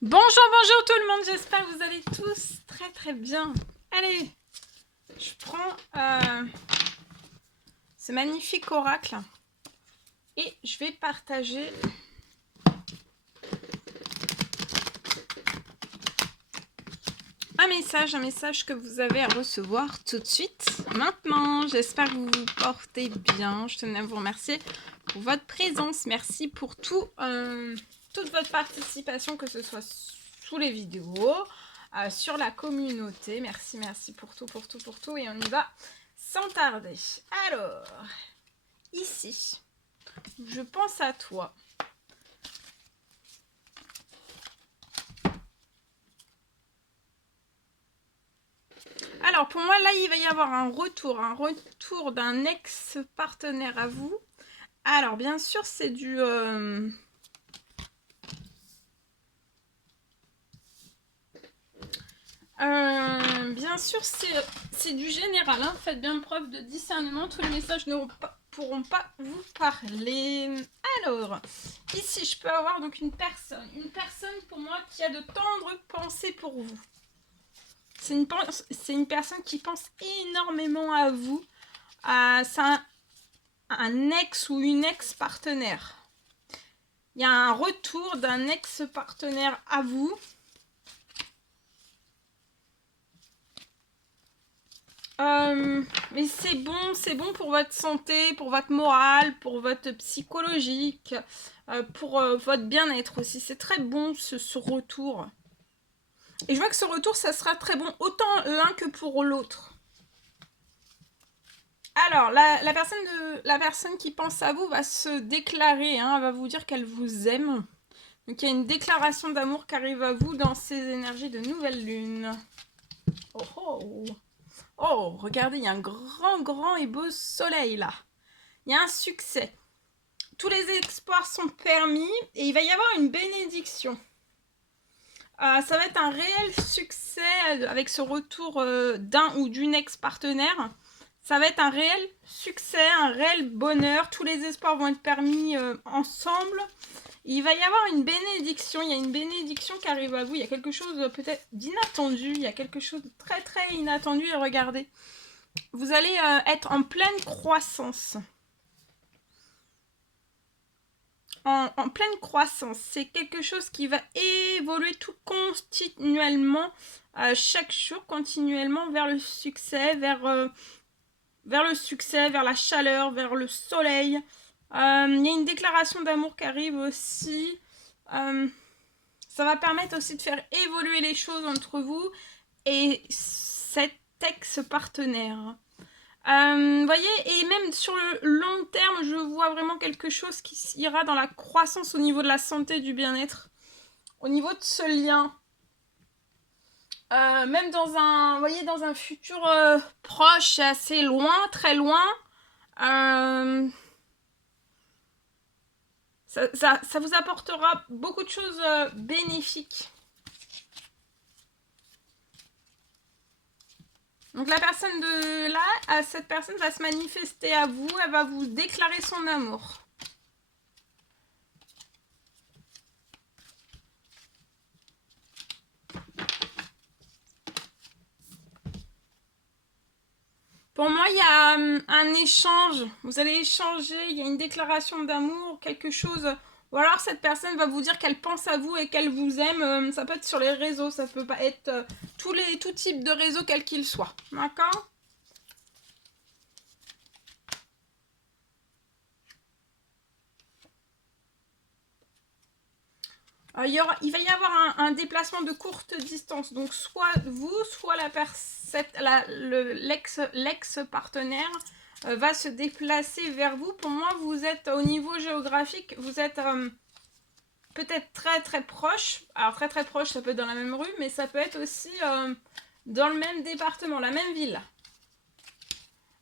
Bonjour tout le monde, j'espère que vous allez tous très bien. Allez, je prends ce magnifique oracle et je vais partager un message que vous avez à recevoir tout de suite, maintenant. J'espère que vous vous portez bien. Je tenais à vous remercier pour votre présence. Merci pour toute votre participation, que ce soit sous les vidéos, sur la communauté. Merci pour tout. Et on y va sans tarder. Alors, ici, je pense à toi. Alors, pour moi, là, il va y avoir un retour d'un ex-partenaire à vous. Alors, bien sûr, c'est du... bien sûr, c'est du général. Hein. Faites bien preuve de discernement. Tous les messages ne pourront pas vous parler. Alors, ici, je peux avoir donc une personne. Une personne, pour moi, qui a de tendres pensées pour vous. C'est une personne qui pense énormément à vous. C'est un ex ou une ex-partenaire. Il y a un retour d'un ex-partenaire à vous. Mais c'est bon pour votre santé, pour votre morale, pour votre psychologique, pour votre bien-être aussi. C'est très bon ce retour. Et je vois que ce retour, ça sera très bon autant l'un que pour l'autre. Alors, la personne qui pense à vous va se déclarer, hein, va vous dire qu'elle vous aime. Donc, il y a une déclaration d'amour qui arrive à vous dans ces énergies de nouvelle lune. Oh oh! Oh, regardez, il y a un grand et beau soleil là. Il y a un succès. Tous les espoirs sont permis et il va y avoir une bénédiction. Ça va être un réel succès avec ce retour d'un ou d'une ex-partenaire. Ça va être un réel succès, un réel bonheur. Tous les espoirs vont être permis ensemble. Il va y avoir une bénédiction. Il y a une bénédiction qui arrive à vous. Il y a quelque chose peut-être d'inattendu. Il y a quelque chose de très inattendu. Et regardez, vous allez être en pleine croissance. En pleine croissance. C'est quelque chose qui va évoluer tout continuellement, chaque jour, continuellement vers le succès, vers le succès, vers la chaleur, vers le soleil. Il y a une déclaration d'amour qui arrive aussi. Ça va permettre aussi de faire évoluer les choses entre vous et cet ex-partenaire. Voyez, et même sur le long terme, je vois vraiment quelque chose qui ira dans la croissance au niveau de la santé, du bien-être, au niveau de ce lien. Même dans un futur proche, assez loin, très loin, ça vous apportera beaucoup de choses bénéfiques. Donc la personne de là, cette personne va se manifester à vous, elle va vous déclarer son amour. Pour moi, il y a un échange. Vous allez échanger, il y a une déclaration d'amour, quelque chose. Ou alors cette personne va vous dire qu'elle pense à vous et qu'elle vous aime. Ça peut être sur les réseaux, ça peut pas être tout type de réseau, quel qu'il soit. D'accord ? Il va y avoir un déplacement de courte distance. Donc soit vous, soit l'ex-partenaire va se déplacer vers vous. Pour moi, vous êtes au niveau géographique, vous êtes peut-être très proche. Alors très proche, ça peut être dans la même rue, mais ça peut être aussi dans le même département, la même ville.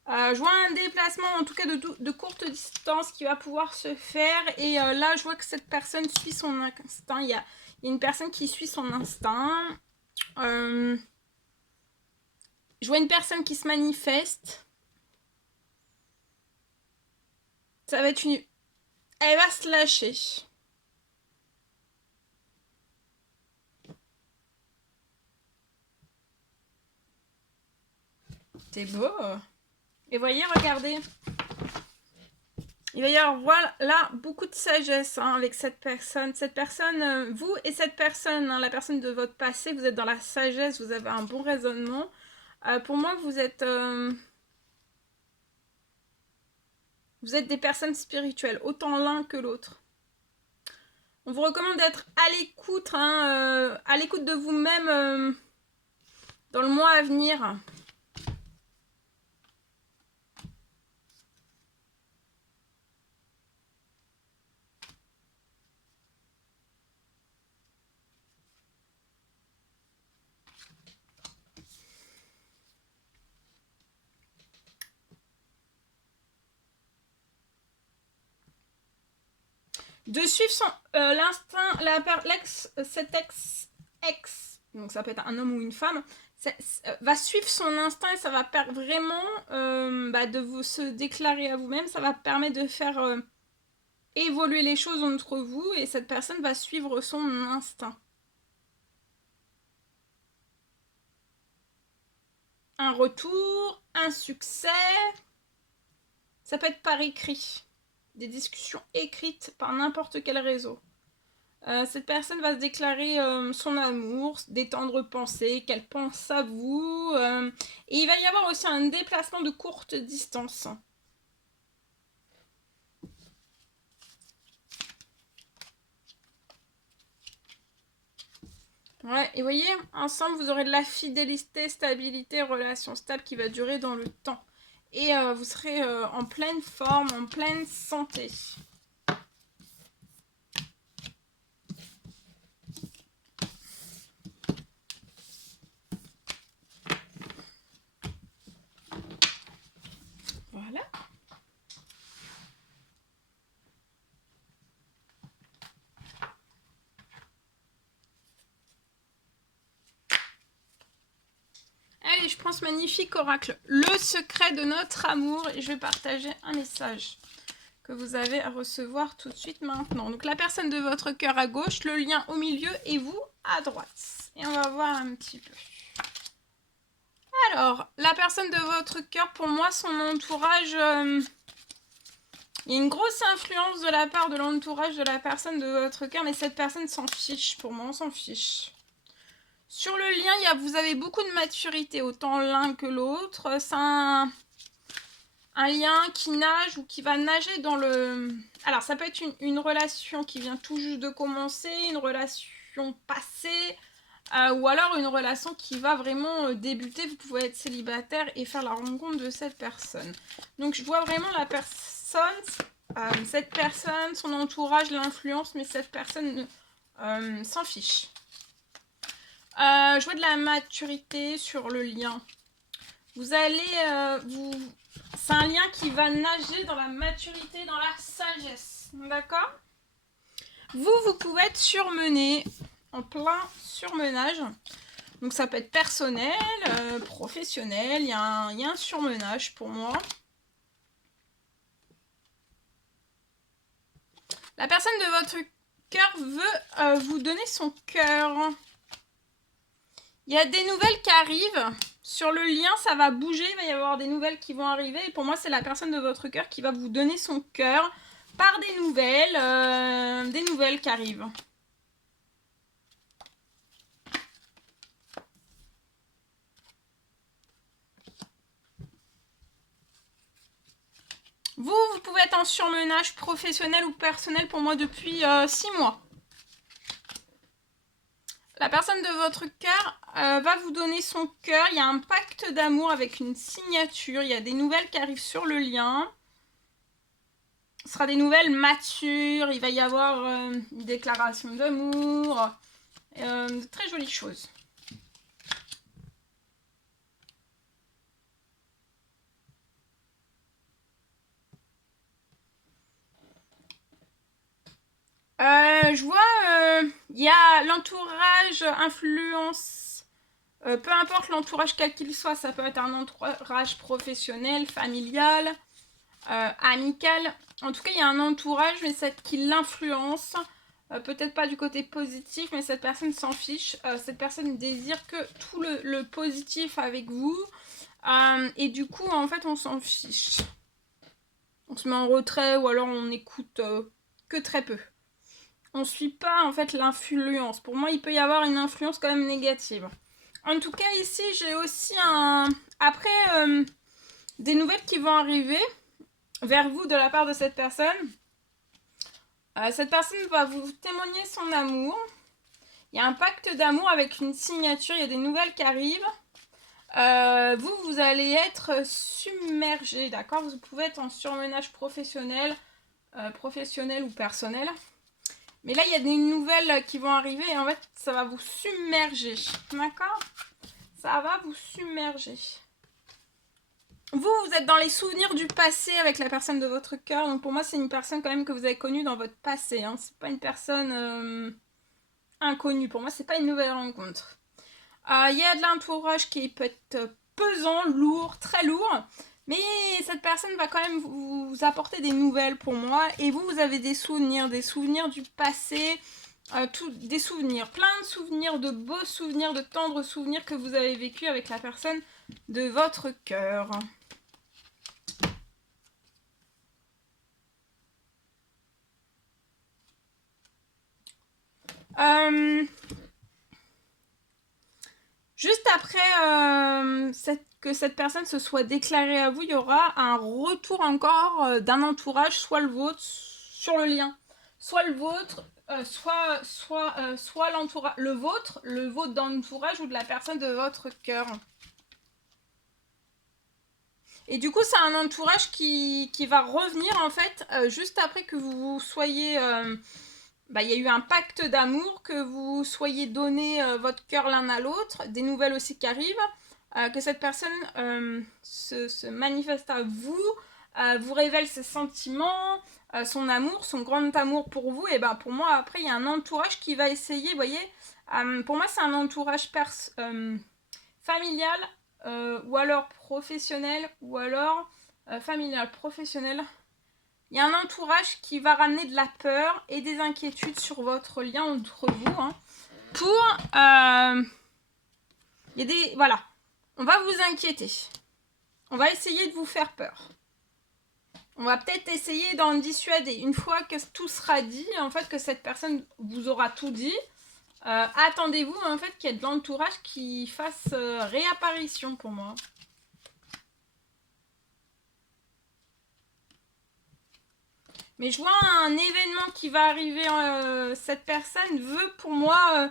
Je vois un déplacement en tout cas de courte distance qui va pouvoir se faire, et là je vois que cette personne suit son instinct. Il y a une personne qui suit son instinct. Je vois une personne qui se manifeste. Ça va être elle va se lâcher. C'était beau. Et voyez, regardez. Il va y avoir voilà, beaucoup de sagesse hein, avec cette personne. Cette personne, vous et cette personne, hein, la personne de votre passé, vous êtes dans la sagesse, vous avez un bon raisonnement. Pour moi, vous êtes des personnes spirituelles, autant l'un que l'autre. On vous recommande d'être à l'écoute de vous-même dans le mois à venir. De suivre l'instinct, cet ex, donc ça peut être un homme ou une femme, va suivre son instinct et ça va permettre vraiment de vous se déclarer à vous-même, ça va permettre de faire évoluer les choses entre vous et cette personne va suivre son instinct. Un retour, un succès, ça peut être par écrit. Des discussions écrites par n'importe quel réseau. Cette personne va se déclarer son amour, des tendres pensées, qu'elle pense à vous. Et il va y avoir aussi un déplacement de courte distance. Ouais, et vous voyez, ensemble, vous aurez de la fidélité, stabilité, relation stable qui va durer dans le temps. Et vous serez en pleine forme, en pleine santé. Voilà. Allez, je prends ce magnifique oracle. Le secret de notre amour. Et je vais partager un message que vous avez à recevoir tout de suite maintenant. Donc la personne de votre cœur à gauche, le lien au milieu et vous à droite. Et on va voir un petit peu. Alors, la personne de votre cœur, pour moi, son entourage... il y a une grosse influence de la part de l'entourage de la personne de votre cœur, mais cette personne s'en fiche. Pour moi, on s'en fiche. Sur le lien, vous avez beaucoup de maturité, autant l'un que l'autre. C'est un lien qui nage ou qui va nager dans le... Alors, ça peut être une relation qui vient tout juste de commencer, une relation passée, ou alors une relation qui va vraiment débuter. Vous pouvez être célibataire et faire la rencontre de cette personne. Donc, je vois vraiment la personne, cette personne, son entourage, l'influence, mais cette personne s'en fiche. Je vois de la maturité sur le lien. Vous allez... C'est un lien qui va nager dans la maturité, dans la sagesse. D'accord ? Vous pouvez être surmené, en plein surmenage. Donc ça peut être personnel, professionnel. Il y a un surmenage pour moi. La personne de votre cœur veut vous donner son cœur. Il y a des nouvelles qui arrivent. Sur le lien, ça va bouger. Il va y avoir des nouvelles qui vont arriver. Et pour moi, c'est la personne de votre cœur qui va vous donner son cœur par des nouvelles qui arrivent. Vous pouvez être en surmenage professionnel ou personnel pour moi depuis 6 mois. La personne de votre cœur va vous donner son cœur. Il y a un pacte d'amour avec une signature. Il y a des nouvelles qui arrivent sur le lien. Ce sera des nouvelles matures. Il va y avoir une déclaration d'amour. De très jolies choses. Je vois, il y a l'entourage, influence, peu importe l'entourage quel qu'il soit, ça peut être un entourage professionnel, familial, amical. En tout cas, il y a un entourage, mais qui l'influence. Peut-être pas du côté positif, mais cette personne s'en fiche. Cette personne désire que tout le positif avec vous. Et du coup, en fait, on s'en fiche. On se met en retrait ou alors on écoute que très peu. On suit pas en fait l'influence. Pour moi, il peut y avoir une influence quand même négative. En tout cas, ici, j'ai aussi après des nouvelles qui vont arriver vers vous de la part de cette personne. Cette personne va vous témoigner son amour. Il y a un pacte d'amour avec une signature. Il y a des nouvelles qui arrivent. Vous allez être submergé, d'accord? Vous pouvez être en surmenage professionnel, ou personnel. Mais là, il y a des nouvelles qui vont arriver et en fait, ça va vous submerger, d'accord? Ça va vous submerger. Vous êtes dans les souvenirs du passé avec la personne de votre cœur. Donc pour moi, c'est une personne quand même que vous avez connue dans votre passé. Hein. C'est pas une personne inconnue. Pour moi, c'est pas une nouvelle rencontre. Il y a de l'entourage qui peut être pesant, lourd, très lourd. Mais cette personne va quand même vous apporter des nouvelles pour moi. Et vous avez des souvenirs du passé. Des souvenirs, plein de souvenirs, de beaux souvenirs, de tendres souvenirs que vous avez vécu avec la personne de votre cœur. Juste après que cette personne se soit déclarée à vous, il y aura un retour encore d'un entourage, soit le vôtre, sur le lien. Soit le vôtre, soit l'entourage, le vôtre dans l'entourage ou de la personne de votre cœur. Et du coup, c'est un entourage qui va revenir en fait juste après que vous soyez... il y a eu un pacte d'amour, que vous soyez donné votre cœur l'un à l'autre, des nouvelles aussi qui arrivent, que cette personne se manifeste à vous, vous révèle ses sentiments, son amour, son grand amour pour vous. Et pour moi, après, il y a un entourage qui va essayer, vous voyez, pour moi, c'est un entourage familial, ou alors professionnel, ou alors familial, professionnel. Il y a un entourage qui va ramener de la peur et des inquiétudes sur votre lien entre vous. Hein, il y a des... Voilà. On va vous inquiéter. On va essayer de vous faire peur. On va peut-être essayer d'en dissuader. Une fois que tout sera dit, en fait, que cette personne vous aura tout dit, attendez-vous, en fait, qu'il y ait de l'entourage qui fasse réapparition pour moi. Mais je vois un événement qui va arriver. Cette personne veut pour moi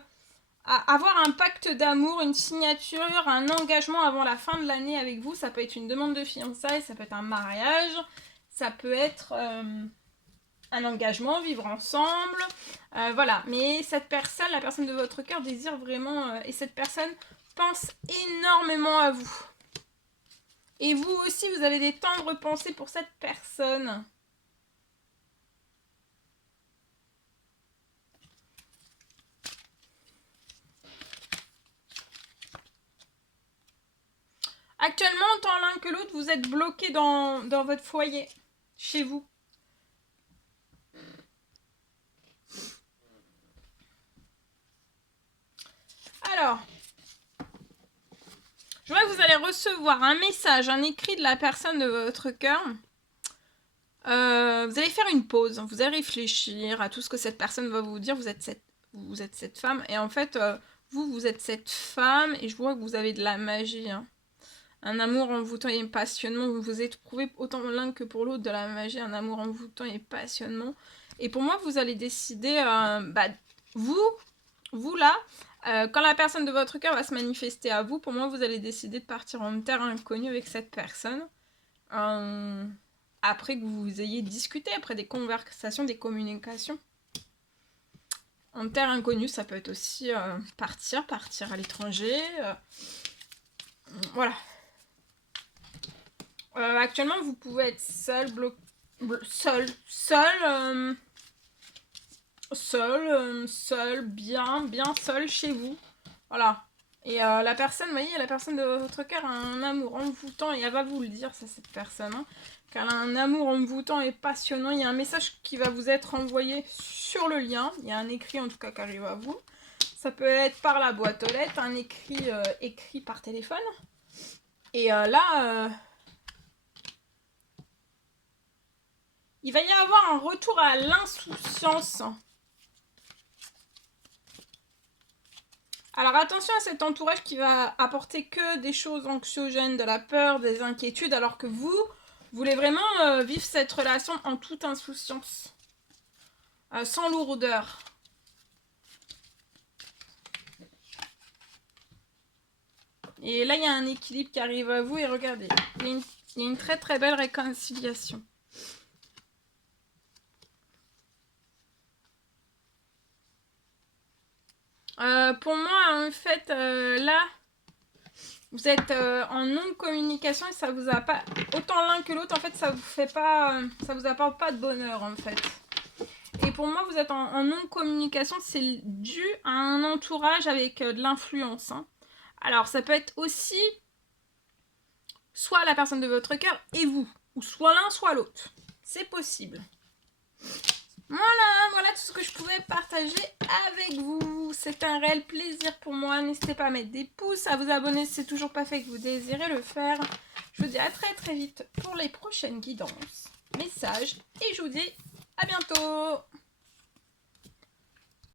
avoir un pacte d'amour, une signature, un engagement avant la fin de l'année avec vous. Ça peut être une demande de fiançailles, ça peut être un mariage, ça peut être un engagement, vivre ensemble. Voilà. Mais cette personne, la personne de votre cœur, désire vraiment... et cette personne pense énormément à vous. Et vous aussi, vous avez des tendres pensées pour cette personne. Actuellement, tant l'un que l'autre, vous êtes bloqués dans votre foyer, chez vous. Alors, je vois que vous allez recevoir un message, un écrit de la personne de votre cœur. Vous allez faire une pause, vous allez réfléchir à tout ce que cette personne va vous dire. Vous êtes cette femme, et en fait, vous êtes cette femme, et je vois que vous avez de la magie. Hein. Un amour envoûtant et passionnement. Vous éprouvez autant l'un que pour l'autre de la magie, un amour envoûtant et passionnement. Et pour moi, vous allez décider, vous là, quand la personne de votre cœur va se manifester à vous, pour moi, vous allez décider de partir en terre inconnue avec cette personne. Après que vous ayez discuté, après des conversations, des communications. En terre inconnue, ça peut être aussi partir à l'étranger. Voilà. Actuellement, vous pouvez être seul, bien seul chez vous. Voilà. Et la personne, vous voyez, la personne de votre cœur a un amour envoûtant, et elle va vous le dire, ça, cette personne, hein, qu'elle a un amour envoûtant et passionnant. Il y a un message qui va vous être envoyé sur le lien. Il y a un écrit, en tout cas, qui arrive à vous. Ça peut être par la boîte aux lettres, un écrit écrit par téléphone. Et là, il va y avoir un retour à l'insouciance. Alors attention à cet entourage qui va apporter que des choses anxiogènes, de la peur, des inquiétudes, alors que vous voulez vraiment vivre cette relation en toute insouciance, sans lourdeur. Et là, il y a un équilibre qui arrive à vous et regardez, il y a une très très belle réconciliation. Pour moi, en fait, là, vous êtes en non-communication et ça vous a pas... Autant l'un que l'autre, en fait, ça vous fait pas... ça vous apporte pas de bonheur, en fait. Et pour moi, vous êtes en non-communication, c'est dû à un entourage avec de l'influence. Hein. Alors, ça peut être aussi soit la personne de votre cœur et vous, ou soit l'un, soit l'autre. C'est possible. Voilà tout ce que je pouvais partager avec vous. C'est un réel plaisir pour moi. N'hésitez pas à mettre des pouces, à vous abonner si c'est toujours pas fait et que vous désirez le faire. Je vous dis à très très vite pour les prochaines guidances, messages et je vous dis à bientôt.